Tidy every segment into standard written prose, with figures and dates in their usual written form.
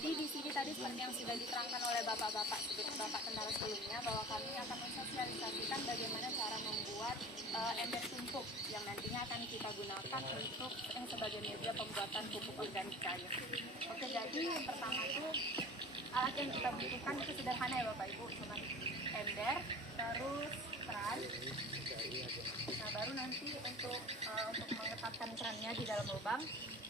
Jadi di sini tadi seperti yang sudah diterangkan oleh bapak-bapak kendara sebelumnya, bahwa kami akan mensosialisasikan bagaimana cara membuat ember tumpuk yang nantinya akan kita gunakan untuk yang sebagai media pembuatan pupuk organik cair. Oke, jadi yang pertama itu alat yang kita butuhkan itu sederhana ya Bapak Ibu, cuma ember, terus keran. Nah, baru nanti untuk mengetatkan kerannya di dalam lubang,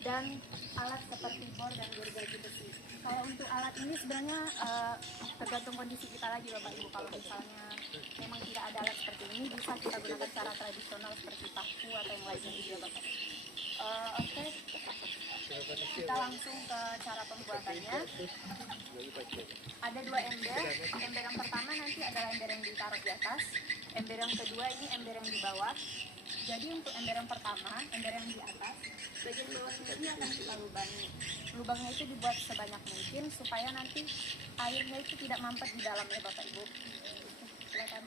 dan alat seperti bor dan gergaji besi. Kalau untuk alat ini sebenarnya tergantung kondisi kita lagi Bapak Ibu. Kalau misalnya memang tidak ada alat seperti ini, bisa kita gunakan cara tradisional seperti paku atau yang lainnya juga Bapak. Oke, kita langsung ke cara pembuatannya. Ada dua ember. Ember yang pertama nanti adalah ember yang ditaruh di atas. Ember yang kedua ini ember yang di bawah. Jadi untuk ember yang pertama, ember yang di atas, bagian bawahnya ini akan kita lubangi. Lubangnya itu dibuat sebanyak mungkin supaya nanti airnya itu tidak mampet di dalam ya Bapak Ibu. Silakan.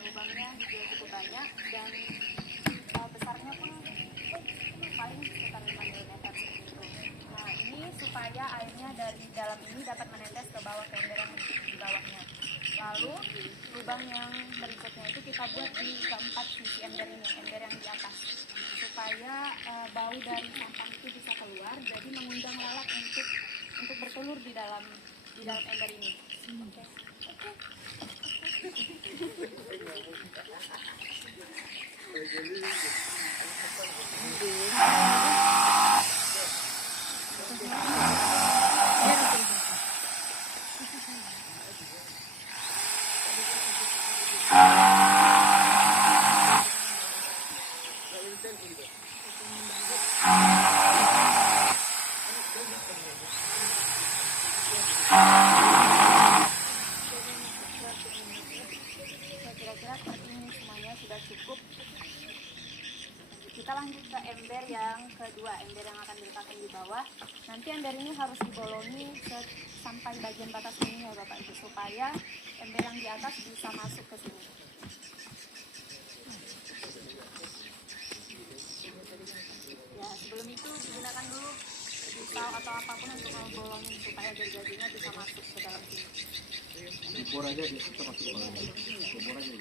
Lubangnya juga cukup banyak dan besarnya pun paling sekitar 5 mm seperti itu. Nah, ini supaya airnya dari dalam ini dapat menetes ke bawah ke ember yang di bawahnya. Lalu lubang yang berikutnya itu kita buat di keempat sisi ember ini, ember yang di atas, supaya bau dari sampah itu bisa keluar, jadi mengundang lalat untuk bertelur di dalam ember ini. Oke. Kira-kira seperti ini semuanya sudah cukup. Kita kita lanjut ke ember yang kedua, ember yang akan diletakkan di bawah. Nanti ember ini harus dibolongi sampai bagian batas ini ya Bapak Ibu, supaya ember yang di atas bisa masuk ke sini. Ya, sebelum itu digunakan dulu pisau atau apapun untuk membolongin supaya gergajinya bisa masuk ke dalam sini. Bor aja kita masuk ke dalam. Bor aja.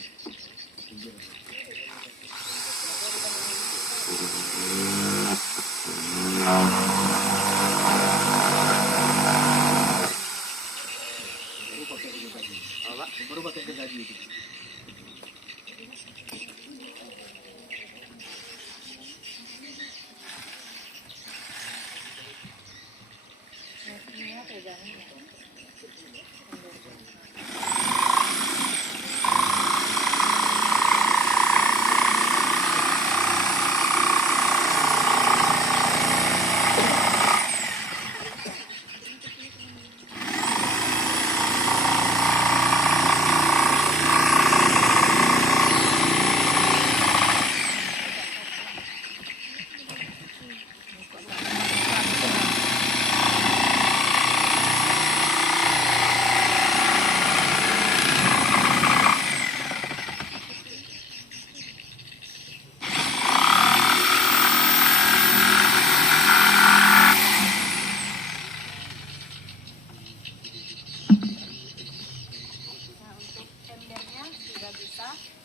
Baru pakai gergaji itu.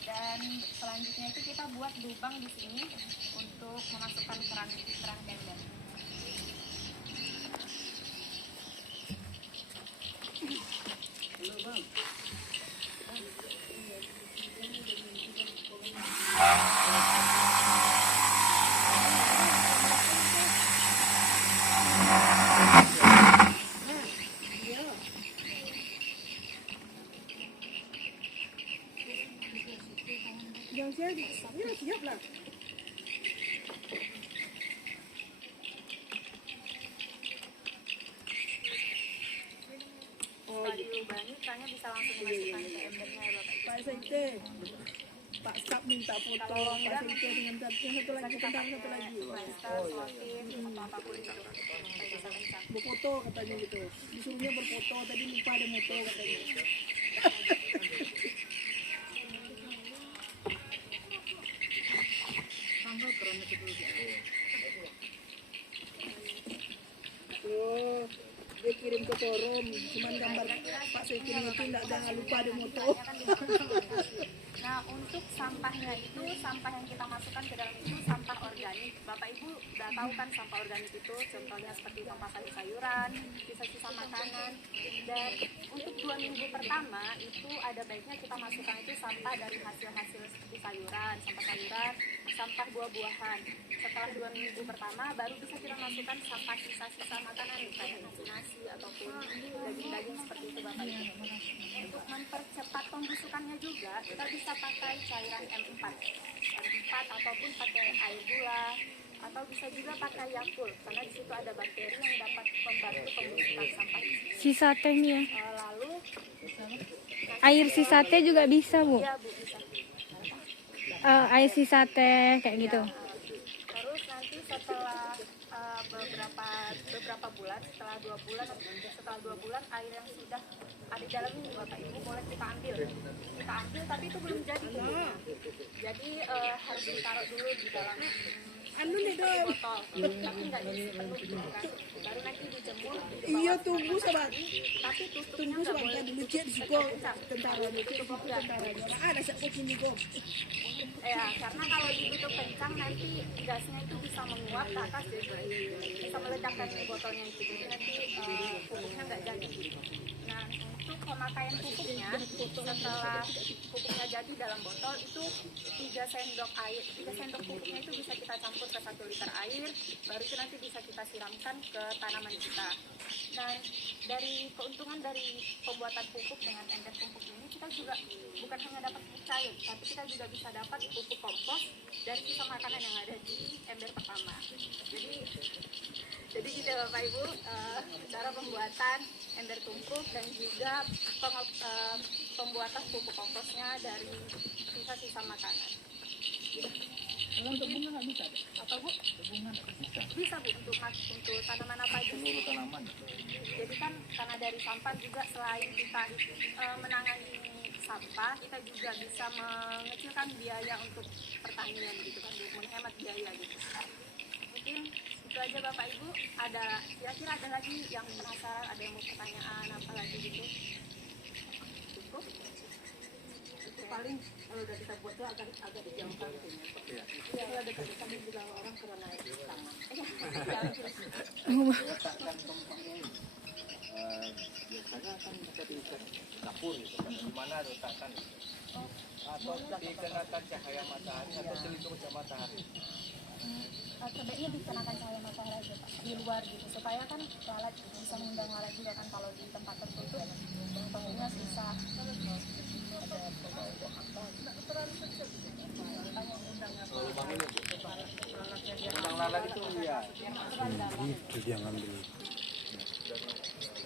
Dan selanjutnya itu kita buat lubang di sini untuk memasukkan keran ember. Siap lah. Setelah dilubangi, kerannya bisa langsung dimasukkan ke embernya ya Bapak Ibu. Pak Saite, Pak Sap minta foto, Pak Saite dengan satu lagi, tentang satu lagi. Master, swapin, atau apapun itu supaya bisa kencang. Berfoto katanya gitu. Disuruhnya berfoto, tadi lupa ada moto katanya. Oh, dia kirim ke forum, cuman gambar Pak Saikin itu jangan lupa ada moto. Nah, untuk sampahnya itu, sampah yang kita masukkan ke dalam itu sampah organik. Bapak Ibu udah tahu kan sampah organik itu, contohnya seperti sampah sayur-sayuran, sisa-sisa makanan. Dan untuk 2 minggu pertama itu ada baiknya kita masukkan itu sampah dari hasil-hasil seperti sayuran, sampah buah-buahan. Setelah 2 minggu pertama baru bisa kita masukkan sampah sisa-sisa makanan kayak nasi ataupun daging-daging seperti itu Bapak Ibu. Untuk mempercepat pembusukannya juga kita bisa pakai cairan M4 ataupun pakai air gula, atau bisa juga pakai Yakult karena di situ ada bakteri yang dapat membantu pembusukan sampah. Sisa tehnya. Lalu Air sisa teh juga bisa, Bu? iya Bu, bisa. Air sisa teh kayak gitu. Terus nanti setelah beberapa bulan, setelah 2 bulan air yang sudah ada di dalam ini Bapak Ibu boleh kita ambil tapi itu belum jadi bumbunya. Jadi harus ditaruh dulu di dalam botol tapi nggak diisi penuh gitu kan, baru nanti dijemur di bawah Iya, tunggu sahabat. tapi tutupnya Tunggu nggak sebentar boleh dulu, ditutup cek siko kencang. tentara lu, cek siko tentaranya. Nah, ada sak kucing nih kok. Ya, karena kalau ditutup kencang nanti gasnya itu bisa menguap ke atas gitu. Bisa meledakkan botolnya itu. Jadi nanti pupuknya nggak jadi. Nah, untuk pemakaian pupuknya setelah pupuknya jadi dalam botol itu 3 sendok pupuknya itu bisa kita campur ke 1 liter air, baru itu nanti bisa kita siramkan ke tanaman kita. Dan dari keuntungan dari pembuatan pupuk dengan ember pupuk ini, kita juga bukan hanya dapat pupuk cair, tapi kita juga bisa dapat pupuk kompos dari sisa makanan yang ada di ember pertama. Jadi gitu Bapak Ibu, cara pembuatan ember tumpuk dan juga pembuatan pupuk komposnya dari sisa-sisa makanan. Kalau untuk bunga nggak bisa, Dek. Apa Bu? Bunga nggak bisa. Bisa Bu untuk tanaman apa aja? Seluruh tanaman. Jadi kan karena dari sampah juga selain kita menangani sampah, kita juga bisa mengecilkan biaya untuk pertanian gitu kan, Bu, menghemat biaya gitu. Mungkin itu aja Bapak Ibu. Ada kira-kira ada lagi yang penasaran, ada yang mau pertanyaan apa lagi gitu? Cukup? Itu paling kalau udah kita buat tuh agak dijauhkan tuh. Iya. Kalau dekat-dekat juga orang kena naik tangan. Letakkan tempatnya ini. Biasanya kan kita di dapur gitu kan. Di mana letakkan? Atau dikenakan cahaya matahari atau selindung cahaya matahari. Sebaiknya dikenakan cahaya matahari aja Pak, di luar gitu, supaya kan lalat bisa mengundang lalat juga kan. Kalau di tempat tertutup baunya susah. Kalau lubang ini Bu. Lubang lalat itu ya. Itu dia ngambil.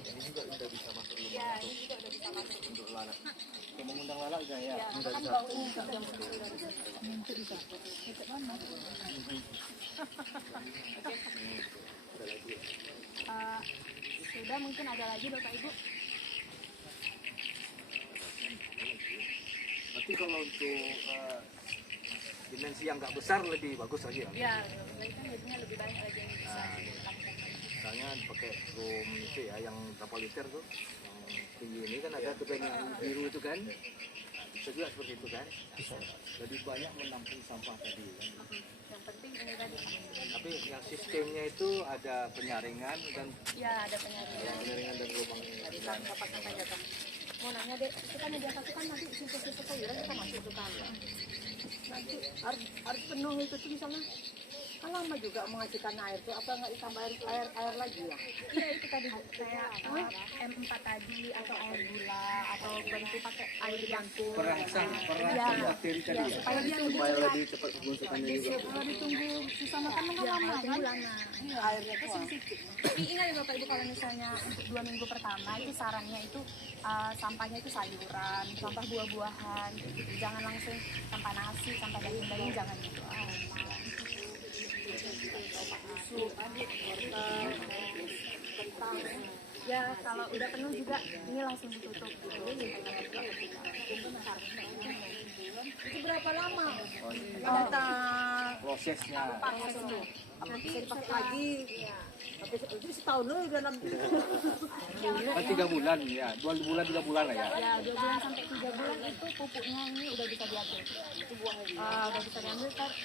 Ini juga udah bisa masuk lubang Ya, ini juga udah bisa masuk. untuk lalat. Untuk mengundang lalat udah ya. Ya, Udah kan bisa. baunya juga dari sudah, mungkin ada lagi Bapak Ibu? Tapi kalau untuk dimensi yang nggak besar lebih bagus lagi ya. Ya, lagi kan jadinya lebih banyak lagi yang bisa Nah, dilakukan. misalnya pakai drum itu ya yang berapa liter tuh, yang tinggi ini kan ada tuh yang biru itu kan. Nah, bisa juga seperti itu kan. Lebih banyak menampung sampah tadi kan. Yang penting ini tadi Pak. Tapi yang sistemnya itu ada penyaringan dan Ya, ada penyaringan. penyaringan dan lubang dan Mau nanya deh, kita media satu kan nanti situ-situ sayuran kita masuk ke kan. Nanti harus penuh itu tuh misalnya. Kan lama juga menghasilkan air tuh, apa nggak ditambah air lagi ya? Iya itu tadi Bu, kayak M4 tadi atau air gula atau bantu pakai air campur. perangsang Ya, bakteri tadi ya, ya. supaya dia Supaya lebih cepat pembusukannya juga. Kalau ditunggu sisa makanan kan lama kan? lama. Iya. Airnya tuh sedikit. Tapi ingat ya Bapak Ibu, kalau misalnya untuk 2 minggu pertama itu sarannya itu sampahnya itu sayuran, sampah buah-buahan, gitu. Jangan langsung sampah nasi, sampah daging-daging, jangan gitu. Ya kalau udah penuh juga ini langsung ditutup gitu. Itu berapa lama? Oh, Kita prosesnya. apa bisa dipakai lagi? Tapi itu setahun loh udah nanti. Kan 3 bulan ya, 2 bulan 3 bulan lah ya. Ya 2 bulan sampai 3 bulan itu pupuknya ini udah bisa diambil. Itu buahnya. Udah bisa diambil tapi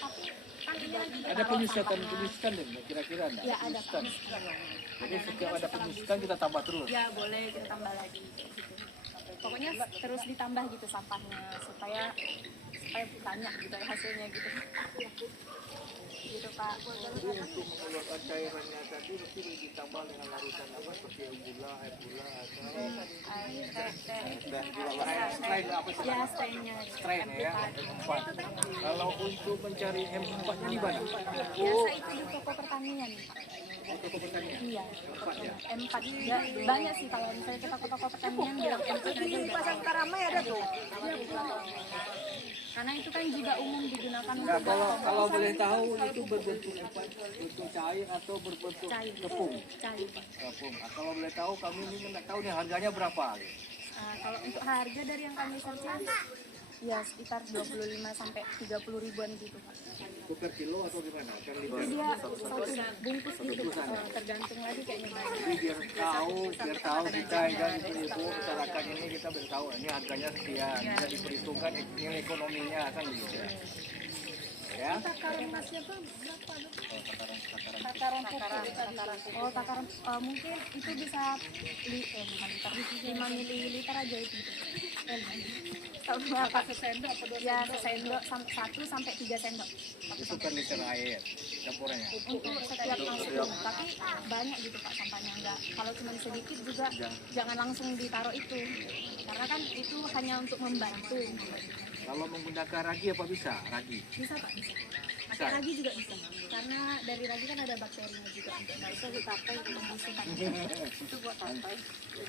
kan ini lagi Ada penyusutan deh kira-kira enggak? Ya ada Penyusutan. penyusutan. Jadi setiap ada penyusutan kita tambah terus. Ya boleh kita tambah lagi gitu. Pokoknya terus ditambah gitu sampahnya supaya banyak gitu ya hasilnya gitu. Gitu Pak. Jadi untuk mengeluarkan cairannya tadi mesti ditambah dengan larutan apa seperti gula, air gula atau Air teh. dan gula air strain apa sih? Ya strainnya. Strain ya, M4. Kalau untuk mencari M4-nya di mana? Biasa itu di toko pertanian Pak. Toko pertanian. Iya. M4 ya. M4 juga banyak sih kalau misalnya kita ke toko pertanian bilang M4 aja Di udah pasar Karamai ada tuh. karena itu kan juga umum digunakan Nah, untuk kalau boleh tahu itu berbentuk apa? Bentuk cair atau berbentuk cair. tepung? Cair. Tepung. Nah, kalau boleh tahu kami ini nggak tahu nih harganya berapa. Kalau untuk harga dari yang kami searching ya sekitar 25 sampai 30 ribuan gitu Pak. Itu per kilo atau gimana? Per liter? Dia satu bungkus gitu bungkusan. tergantung lagi kayaknya. Jadi biar tahu kita dan ibu masyarakat ini kita bertahu ini harganya sekian, bisa diperhitungkan nilai ekonominya kan gitu ya. Ya. Takaran emasnya tuh berapa? Takaran takaran mungkin itu bisa bukan liter, 5 mililiter aja itu gitu. Tahu berapa sendok atau 2 ya sendok 1 sampai 3 sendok Itu per liter air campurannya. untuk setiap langsung, tapi banyak gitu Pak sampahnya. Enggak, kalau cuma sedikit juga jangan langsung ditaruh itu, karena kan itu hanya untuk membantu. Kalau menggunakan ragi apa bisa? Ragi. Bisa Pak, bisa. Pakai ragi juga bisa, karena dari ragi kan ada bakterinya juga, nggak bisa dipakai untuk membusukkan. Itu buat apa?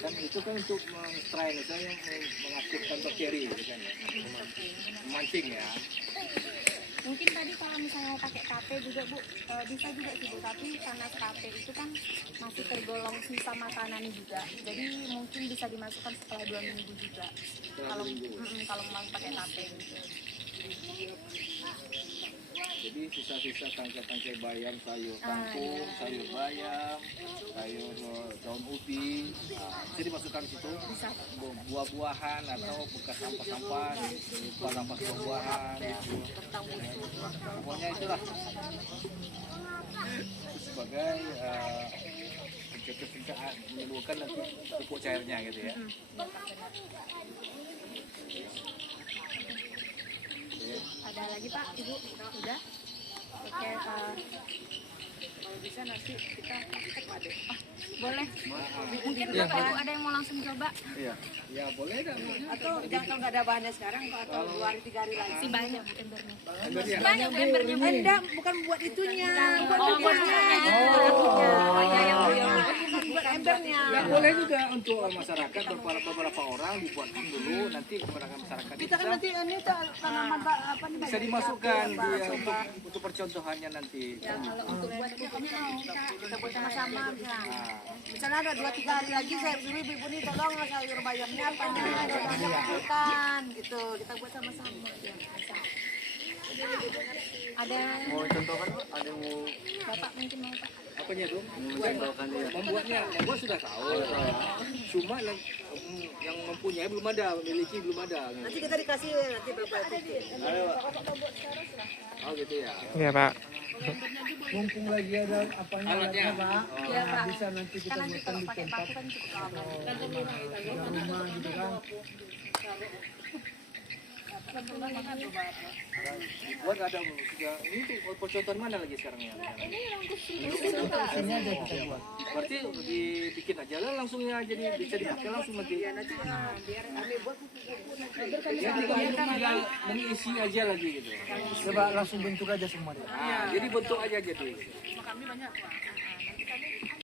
Kan itu kan untuk strain itu yang mengaktifkan bakteri gitu kan ya. Memancing ya. Mungkin tadi kalau misalnya mau pakai KP juga Bu, bisa juga sih Bu, tapi karena KP itu kan masih tergolong sisa makanan juga, jadi mungkin bisa dimasukkan setelah 2 minggu juga. Kalau kalau mau pakai KP gitu. Jadi sisa-sisa tangkai-tangkai bayam, sayur kangkung, sayur bayam, sayur daun ubi, bisa dimasukkan di situ. Buah-buahan atau bekas sampah-sampah, sampah buah-buahan. Gitu. Pokoknya itulah sebagai pencegah menimbulkan nanti pupuk cairnya gitu ya. Ada lagi Pak, Ibu? Udah? Oke, kalau bisa nanti kita praktek Pak deh. Boleh. Mungkin Bapak Ibu ada yang mau langsung coba? Iya, ya boleh kan. Atau jangan nggak ada bahannya sekarang atau 2 hari 3 hari lagi. Si banyak embernya. Banyak embernya. Enggak, bukan buat itunya. Buat embernya. Oh, iya ya Bu. Bukan buat embernya. Ya, boleh juga untuk masyarakat beberapa orang dibuatkan dulu nanti kepada masyarakat Kita kan nanti ini tanaman apa nih? bisa dimasukkan dia untuk percontohannya nanti. Ya, kalau untuk buat pupuknya Kita buat sama-sama. Nah, Misalnya ada 2-3 hari lagi saya ibu nih tolong sayur bayamnya apa nih bukan gitu kita buat sama-sama ya. ada mau contohkan Pak? Ada yang mau Bapak mungkin mau Pak? apanya dong? Contohkan dia. Membuat sudah tahu. Cuma yang mempunyai belum ada, memiliki belum ada. Nanti kita dikasih nanti berapa itu. Ayo, Pak. Oh gitu ya. Iya Pak. Mumpung lagi ada apanya Alatnya. Pak. Iya Pak. Bisa nanti kita Kan nanti buatkan kalau di pakai tempat paku kan cukup lama. rumah gitu kan. Buat ada sudah ini tuh percontohan mana lagi sekarang ya? Ini aja kita buat. Berarti dibikin aja lah langsungnya jadi bisa dipakai langsung nanti. Ya tinggal mengisi aja lagi gitu. Coba langsung bentuk aja semua deh. Nah, jadi bentuk aja jadi.